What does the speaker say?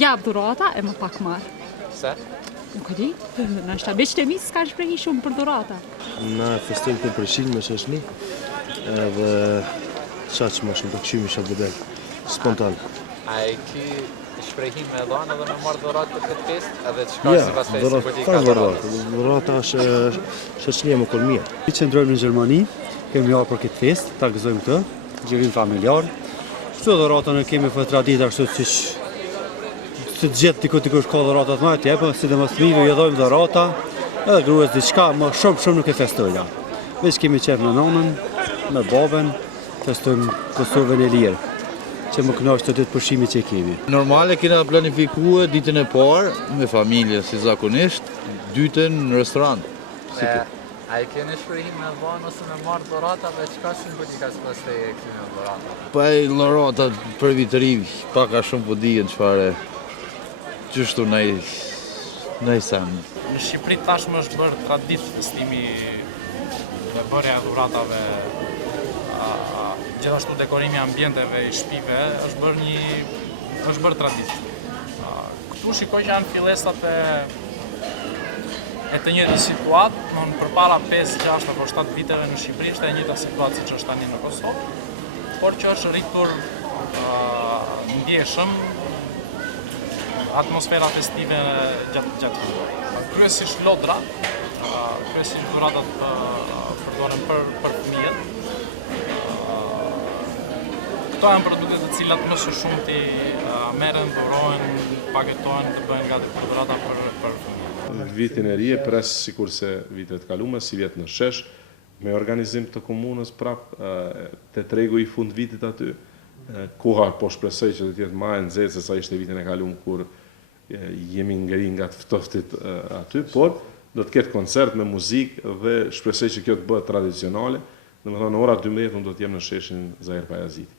jap dhurata e më pak marr. Pse? Nuk e di, nashta veç të mi s'ka shprehi shumë për dhurata. Na festojmë të përshin me shoshni, edhe qaq më shumë të këshymi që bëdel, spontan. A e ki shprehim me dhanë edhe me marrë dhurat për këtë fest, edhe çka si pas të simbolika dhurata? Dhurata është shoshnia më kolmia. I qëndrojmë në Gjermani, kemi jarë për këtë fest, ta gëzojmë këtë, gjirim familjar. Kështu dhuratën e kemi për tradita kështu që të gjithë dikush ka dhuratat më atje, po sidomos fëmijëve i dhojmë dhurata, edhe gruas diçka, më shumë nuk e festojna. Veç kemi qef në nonën, me babën, festojmë Kosovën e lirë, që më kënaq të ditë pushimi që kemi. Normale kena planifikuar ditën e parë me familje si zakonisht, dytën në restorant. A e keni shprehim me dhanë ose me marrë dhurata dhe çka simbolika sipas teje e keni dhurata? Pa e dhurata për vitëri, paka shumë po dijen çfarë qështu nej sen. Në Shqipëri tashmë është bërë traditë festimi dhe bërja e dhuratave, gjithashtu dekorimi ambienteve i shtëpive është bërë traditë. Këtu shikoj që janë fillestat e të njëjtës situatë, përpara 5, 6 apo 7 viteve në Shqipëri është e njëjta situatë siç është tani në Kosovë, por që është rritur ndjeshëm atmosfera festive gjatë kryesisht lodra, kryesisht dhuratat përdoren për fëmijët. Këto janë produkte të cilat më së shumti merren, dhurohen, paketohen të bëhen gati për dhurata për fëmijët. Vitin e ri e pres sikur se vitet kalume, si vjet në shesh, me organizim të komunës prap te tregu i fund vitit aty. Koha po shpresoj që të jetë më e nxehtë se sa ishte vitin e kaluar kur jemi ngri nga të ftoftit aty, por do të ketë koncert me muzikë dhe shpresoj që kjo të bëhet tradicionale. Domethënë në ora 12 unë do të jem në sheshin Zahir Pajaziti.